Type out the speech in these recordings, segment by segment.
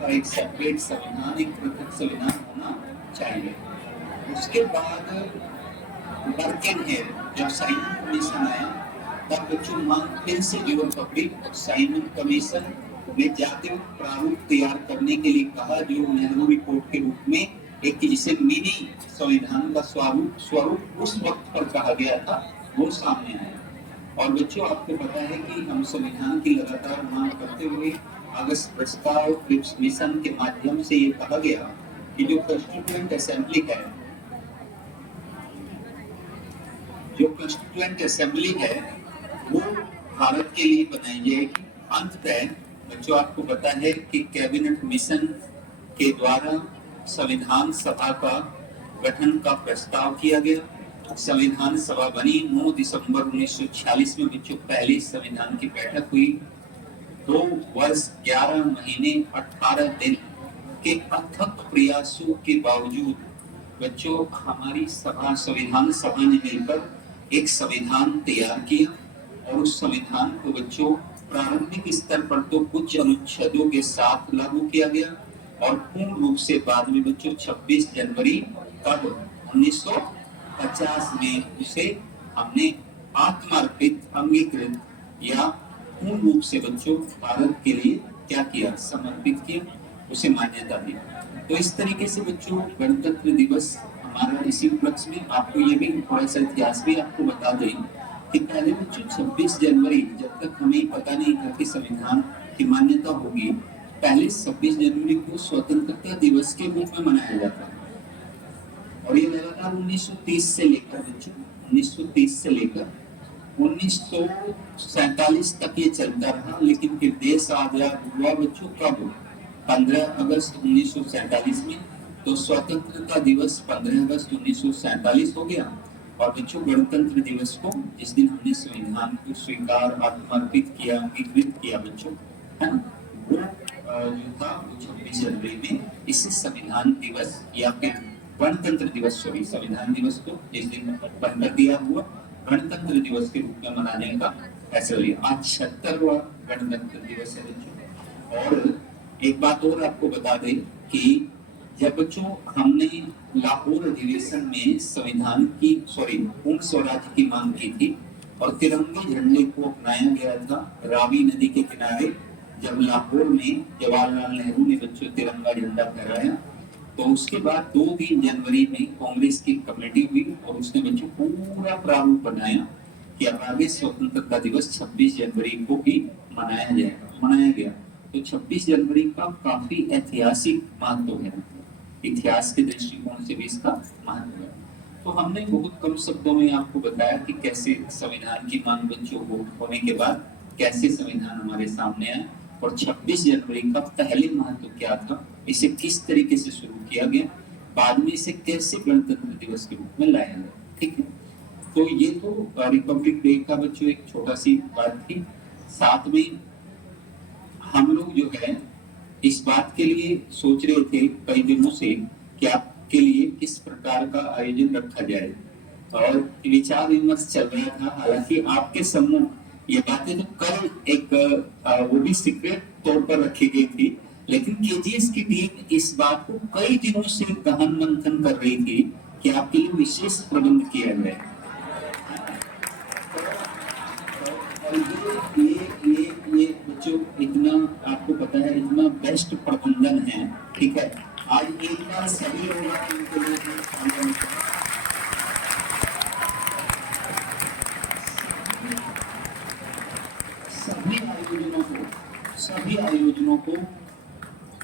का एक सेपरेट संविधान, एक पृथक संविधान होना चाहिए। उसके बाद बर्किनहेम, जब साइमन कमीशन आया तब बच्चों मांग फिर से जो पब्लिक और साइमन कमीशन ने जाति प्रारूप तैयार करने के लिए कहा, जो नेहरू रिपोर्ट के रूप में एक जिसे मिनी संविधान का स्वरूप उस वक्त पर कहा गया था, वो सामने आया। और बच्चों आपको पता है कि हम संविधान की लगातार मांग करते हुए अगस्त प्रस्ताव क्रिप्स मिशन के माध्यम से ये कहा गया कि जो कॉन्स्टिट्यूएंट असेंबली है, जो कॉन्स्टिट्यूएंट असेंबली है वो भारत के लिए बनाई जाएगी। अंततः बच्चों आपको पता है कि कैबिनेट मिशन के द्वारा संविधान सभा का गठन का प्रस्ताव किया गया। संविधान सभा बनी 9 दिसंबर 1946 में बच्चों पहली संविधान की बैठक हुई। 2 वर्ष 11 महीने 18 दिन के अथक प्रयासों के बावजूद बच्चों हमारी सभा, संविधान सभा ने मिलकर एक संविधान तैयार किया और उस संविधान को बच्चों प्रारंभिक स्तर पर तो कुछ अनुच्छेदों के साथ लागू किया गया और पूर्ण रूप से बाद में बच्चों 26 जनवरी कब 1950 में उसे हमने आत्मार्पित, अंगीकृत या पूर्ण रूप से बच्चों भारत के लिए क्या किया, समर्पित किया, उसे मान्यता दी। तो इस तरीके से बच्चों गणतंत्र दिवस हमारा इसी उपलक्ष्य में, आपको ये भी थोड़ा सा इतिहास भी आपको बता दें कि पहले बच्चों 26 जनवरी, जब तक हमें पता नहीं था कि संविधान की मान्यता होगी, पहले 26 जनवरी को स्वतंत्रता दिवस के रूप में मनाया जाता है। और ये लगातार 1930 से लेकर बच्चों 1930 से लेकर 1947 तक ये चलता रहा। लेकिन फिर देश आजाद हुआ बच्चों कब, 15 अगस्त 1947 में। तो स्वतंत्रता दिवस 15 अगस्त 1947 हो गया और बच्चों गणतंत्र दिवस को जिस दिन हमने संविधान को स्वीकार, आत्मार्पित किया, अंगीकृत किया बच्चों, है ना, वो जो था वो 26 जनवरी में इसे संविधान दिवस या फिर गणतंत्र दिवस, सॉरी संविधान दिवस को जिस दिन बंद कर दिया हुआ, गणतंत्र दिवस के रूप में मनाने का फैसला लिया। आज 76वां गणतंत्र दिवस है बच्चों। और एक बात और आपको बता दें कि जब बच्चों हमने लाहौर अधिवेशन में संविधान की पूर्ण स्वराज की मांग की थी और तिरंगे झंडे को अपनाया गया था रावी नदी के किनारे, जब लाहौर में जवाहरलाल नेहरू ने बच्चों तिरंगा झंडा फहराया, तो उसके बाद 2 जनवरी में कांग्रेस की कमेटी हुई और उसने बच्चों पूरा प्रारूप बनाया कि अब आगे स्वतंत्रता दिवस 26 जनवरी को ही मनाया गया। तो 26 जनवरी का काफी ऐतिहासिक महत्व है, इतिहास के दृष्टिकोण से भी इसका महत्व है। तो हमने बहुत कम शब्दों में आपको बताया कि कैसे संविधान की मांग बच्चों होने के बाद कैसे संविधान हमारे सामने आया और 26 जनवरी का पहले महत्व क्या था, इसे किस तरीके से शुरू किया गया, बाद में इसे कैसे गणतंत्र दिवस के रूप में लाया गया। ठीक है, तो ये तो रिपब्लिक डे का बच्चों एक छोटा सी बात थी। साथ में हम लोग जो है इस बात के लिए सोच रहे थे कई दिनों से कि आपके लिए किस प्रकार का आयोजन रखा जाए और विचार विमर्श चल रहा था। हालांकि आपके सम्मुख ये बातें तो कल एक वो भी सीक्रेट तौर पर रखी गई थी, लेकिन केजीएस की टीम इस बात को कई दिनों से गहन मंथन कर रही थी कि आपके लिए विशेष प्रबंध किया जाए। ये बच्चों इतना आपको पता है, इतना बेस्ट प्रबंधन है। ठीक है, आज एक बार सभी लोग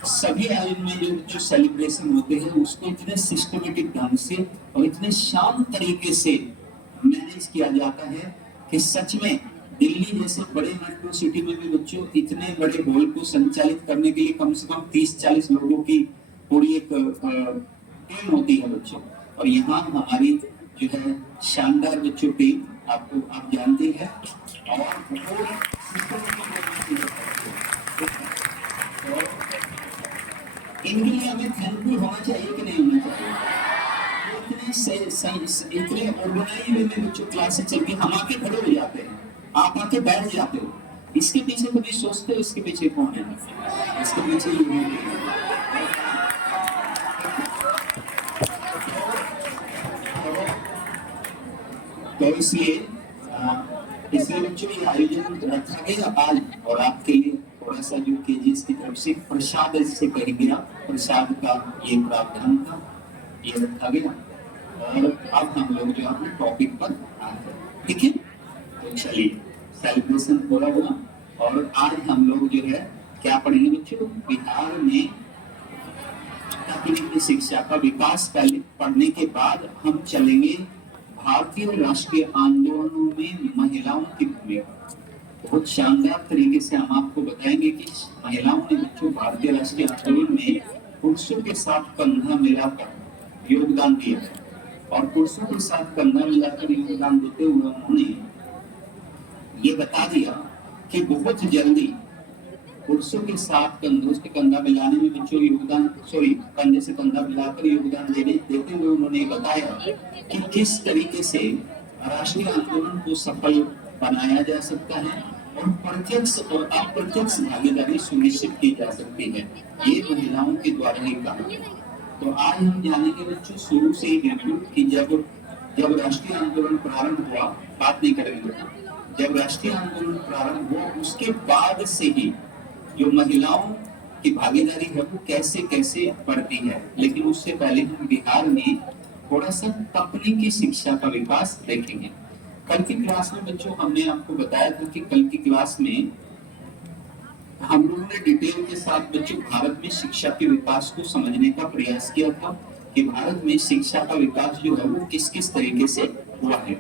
सभी आयोजन में जो सेलिब्रेशन होते हैं उसको इतने सिस्टमेटिक ढंग से और इतने शांत तरीके से मैनेज किया जाता है कि सच में दिल्ली जैसे बड़े मेट्रो सिटी में भी बच्चों इतने बड़े हॉल को संचालित करने के लिए कम से कम 30-40 लोगों की पूरी एक टीम होती है बच्चों। और यहाँ हमारी जो है शानदार बच्चों टीम आप जानते हैं और इनके लिए हमें थैंकफुल होना चाहिए कि नहीं होना चाहिए। इतने ऑर्गेनाइज वे में बच्चों क्लासेस चल के हम आके खड़े हो जाते हैं, आप आके बैठ जाते हो, इसके पीछे कभी सोचते हो इसके पीछे कौन है? इसके पीछे ये तो इसलिए बच्चों ये आयोजन रखा गया आज, और आपके लिए थोड़ा सा जो केजीएस की तरफ से प्रसाद जिसे कहेंगे आप, प्रसाद का ये प्रावधान था, ये रखा गया। और अब हम लोग जो अपने टॉपिक पर आते हैं, ठीक है। तो चलिए, सेलिब्रेशन पूरा हुआ और आज हम लोग जो है क्या पढ़ेंगे बच्चों, बिहार में तकनीकी शिक्षा का विकास पहले पढ़ने के बाद हम चलेंगे भारतीय राष्ट्रीय आंदोलनों में महिलाओं की भूमिका। बहुत शानदार तरीके से हम आपको बताएंगे कि महिलाओं ने बच्चों भारतीय राष्ट्रीय आंदोलन में पुरुषों के साथ कंधा मिलाकर योगदान दिया और पुरुषों के साथ कंधा मिलाकर योगदान देते हुए उन्होंने ये बता दिया कि बहुत जल्दी पुरुषों के साथ कंधों से कंधा मिलाने में बच्चों योगदान कंधे से कंधा मिलाकर योगदान देते हुए उन्होंने बताया कि किस तरीके से राष्ट्रीय आंदोलन को सफल बनाया जा सकता है और प्रत्यक्ष और अप्रत्यक्ष भागीदारी सुनिश्चित की जा सकती है, ये महिलाओं के द्वारा ही कहा। तो आज हम जानेंगे बच्चों शुरू से ही बिल्कुल कि जब राष्ट्रीय आंदोलन प्रारंभ हुआ, बात नहीं करेंगे, जब राष्ट्रीय आंदोलन प्रारंभ हुआ उसके बाद से ही जो महिलाओं की भागीदारी है वो कैसे कैसे बढ़ती है। लेकिन उससे पहले हम बिहार में थोड़ा सा तकनीकी शिक्षा का विकास देखेंगे। कल की क्लास में बच्चों हमने आपको बताया था कि कल की क्लास में हम लोगों ने डिटेल के साथ बच्चों भारत में शिक्षा के विकास को समझने का प्रयास किया था कि भारत में शिक्षा का विकास जो है वो किस किस तरीके से हुआ है।